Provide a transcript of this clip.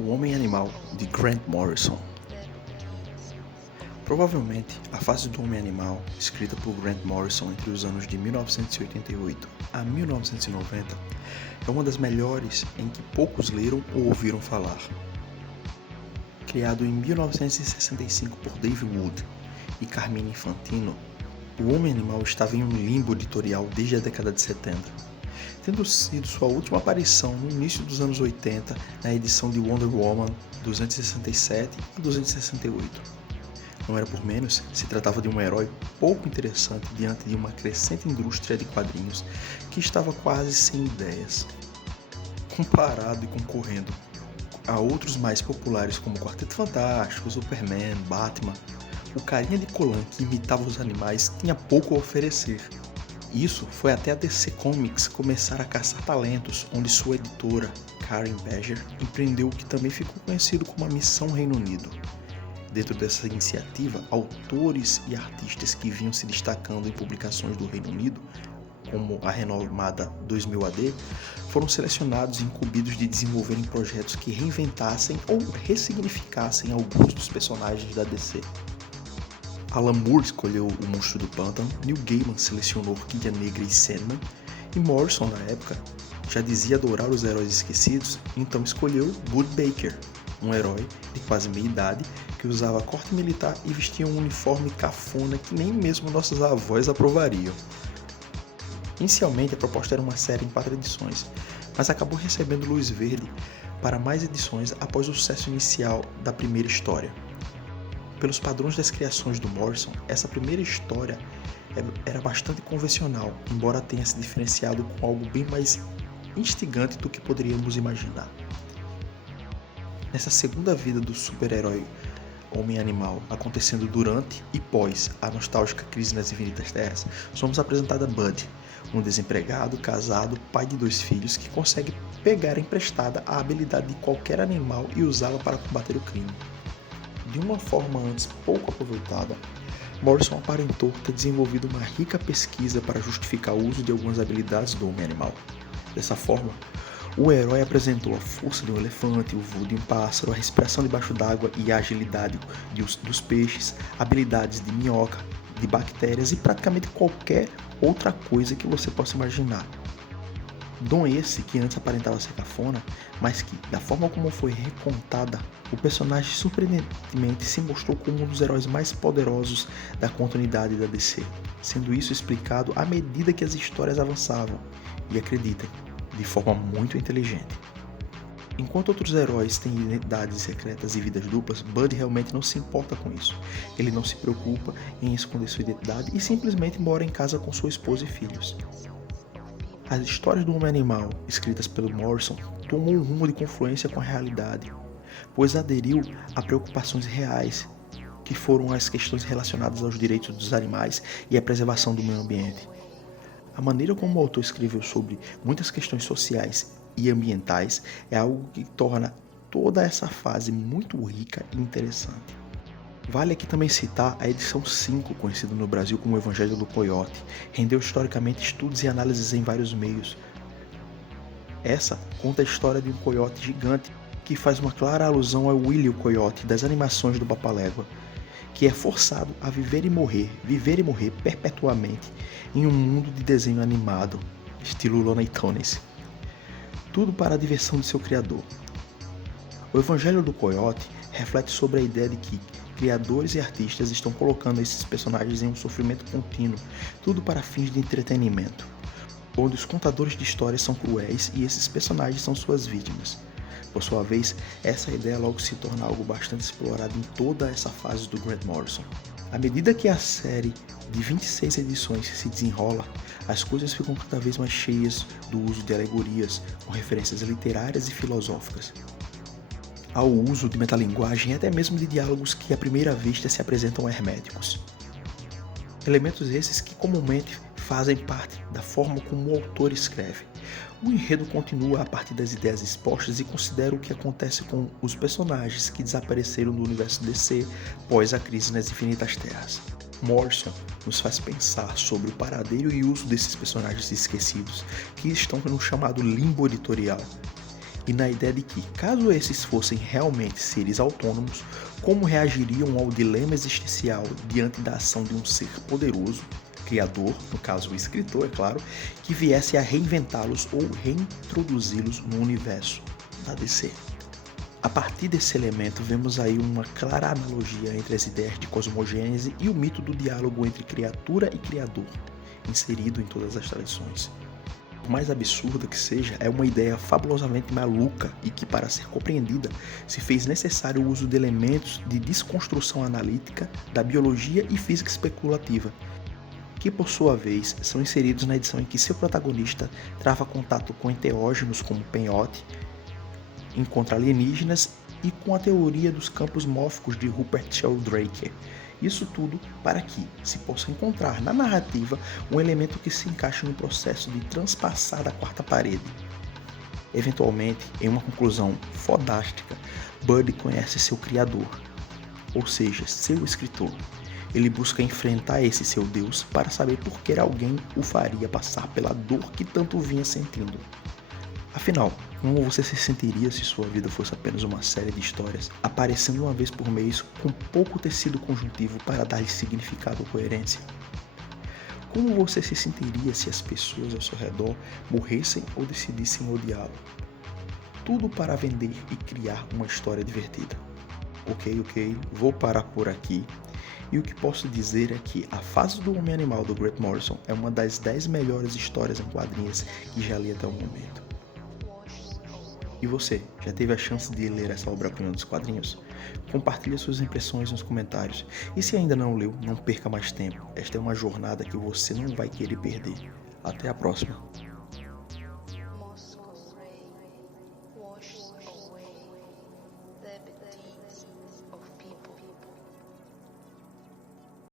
O Homem-Animal, de Grant Morrison. Provavelmente, a fase do Homem-Animal, escrita por Grant Morrison entre os anos de 1988 a 1990, é uma das melhores em que poucos leram ou ouviram falar. Criado em 1965 por Dave Wood e Carmine Infantino, o Homem-Animal estava em um limbo editorial desde a década de 70, tendo sido sua última aparição no início dos anos 80 na edição de Wonder Woman 267 e 268. Não era por menos, se tratava de um herói pouco interessante diante de uma crescente indústria de quadrinhos que estava quase sem ideias. Comparado e concorrendo a outros mais populares como Quarteto Fantástico, Superman, Batman, o carinha de colã que imitava os animais tinha pouco a oferecer. Isso foi até a DC Comics começar a caçar talentos, onde sua editora, Karen Badger, empreendeu o que também ficou conhecido como a Missão Reino Unido. Dentro dessa iniciativa, autores e artistas que vinham se destacando em publicações do Reino Unido, como a renomada 2000 AD, foram selecionados e incumbidos de desenvolverem projetos que reinventassem ou ressignificassem alguns dos personagens da DC. Alan Moore escolheu o Monstro do Pântano, Neil Gaiman selecionou Orquídea Negra e Sandman, e Morrison, na época, já dizia adorar os heróis esquecidos, então escolheu Bud Baker, um herói de quase meia-idade que usava corte militar e vestia um uniforme cafona que nem mesmo nossos avós aprovariam. Inicialmente a proposta era uma série em 4 edições, mas acabou recebendo luz verde para mais edições após o sucesso inicial da primeira história. Pelos padrões das criações do Morrison, essa primeira história era bastante convencional, embora tenha se diferenciado com algo bem mais instigante do que poderíamos imaginar. Nessa segunda vida do super-herói Homem-Animal, acontecendo durante e pós a nostálgica crise nas Infinitas Terras, somos apresentados a Bud, um desempregado, casado, pai de 2 filhos que consegue pegar emprestada a habilidade de qualquer animal e usá-la para combater o crime. De uma forma antes pouco aproveitada, Morrison aparentou ter desenvolvido uma rica pesquisa para justificar o uso de algumas habilidades do Homem-Animal. Dessa forma, o herói apresentou a força de um elefante, o voo de um pássaro, a respiração debaixo d'água e a agilidade dos peixes, habilidades de minhoca, de bactérias e praticamente qualquer outra coisa que você possa imaginar. Dom esse que antes aparentava ser cafona, mas que, da forma como foi recontada, o personagem surpreendentemente se mostrou como um dos heróis mais poderosos da continuidade da DC, sendo isso explicado à medida que as histórias avançavam, e acreditem, de forma muito inteligente. Enquanto outros heróis têm identidades secretas e vidas duplas, Bud realmente não se importa com isso. Ele não se preocupa em esconder sua identidade e simplesmente mora em casa com sua esposa e filhos. As histórias do Homem-Animal, escritas pelo Morrison, tomou um rumo de confluência com a realidade, pois aderiu a preocupações reais, que foram as questões relacionadas aos direitos dos animais e à preservação do meio ambiente. A maneira como o autor escreveu sobre muitas questões sociais e ambientais é algo que torna toda essa fase muito rica e interessante. Vale aqui também citar a edição 5, conhecida no Brasil como o Evangelho do Coiote, rendeu historicamente estudos e análises em vários meios. Essa conta a história de um coiote gigante que faz uma clara alusão ao Willy o Coiote das animações do Papalégua, que é forçado a viver e morrer perpetuamente em um mundo de desenho animado, estilo Looney Tunes. Tudo para a diversão de seu criador. O Evangelho do Coiote reflete sobre a ideia de que criadores e artistas estão colocando esses personagens em um sofrimento contínuo, tudo para fins de entretenimento, onde os contadores de histórias são cruéis e esses personagens são suas vítimas. Por sua vez, essa ideia logo se torna algo bastante explorado em toda essa fase do Grant Morrison. À medida que a série de 26 edições se desenrola, as coisas ficam cada vez mais cheias do uso de alegorias, com referências literárias e filosóficas, ao uso de metalinguagem e até mesmo de diálogos que à primeira vista se apresentam herméticos. Elementos esses que comumente fazem parte da forma como o autor escreve. O enredo continua a partir das ideias expostas e considera o que acontece com os personagens que desapareceram do universo DC pós a crise nas Infinitas Terras. Morrison nos faz pensar sobre o paradeiro e uso desses personagens esquecidos, que estão no chamado limbo editorial, e na ideia de que, caso esses fossem realmente seres autônomos, como reagiriam ao dilema existencial diante da ação de um ser poderoso, criador, no caso o escritor, é claro, que viesse a reinventá-los ou reintroduzi-los no universo da DC. A partir desse elemento, vemos aí uma clara analogia entre as ideias de cosmogênese e o mito do diálogo entre criatura e criador, inserido em todas as tradições. Por mais absurda que seja, é uma ideia fabulosamente maluca e que, para ser compreendida, se fez necessário o uso de elementos de desconstrução analítica da biologia e física especulativa, que por sua vez são inseridos na edição em que seu protagonista trava contato com enteógenos como Peyote, encontra alienígenas e com a teoria dos campos mórficos de Rupert Sheldrake. Isso tudo para que se possa encontrar na narrativa um elemento que se encaixe no processo de transpassar a quarta parede. Eventualmente, em uma conclusão fodástica, Bud conhece seu criador, ou seja, seu escritor. Ele busca enfrentar esse seu Deus para saber por que alguém o faria passar pela dor que tanto vinha sentindo. Afinal, como você se sentiria se sua vida fosse apenas uma série de histórias, aparecendo uma vez por mês com pouco tecido conjuntivo para dar-lhe significado ou coerência? Como você se sentiria se as pessoas ao seu redor morressem ou decidissem odiá-lo? Tudo para vender e criar uma história divertida. Ok, vou parar por aqui. E o que posso dizer é que A Fase do Homem Animal do Grant Morrison é uma das 10 melhores histórias em quadrinhos que já li até o momento. E você, já teve a chance de ler essa obra-prima dos quadrinhos? Compartilhe suas impressões nos comentários. E se ainda não leu, não perca mais tempo. Esta é uma jornada que você não vai querer perder. Até a próxima.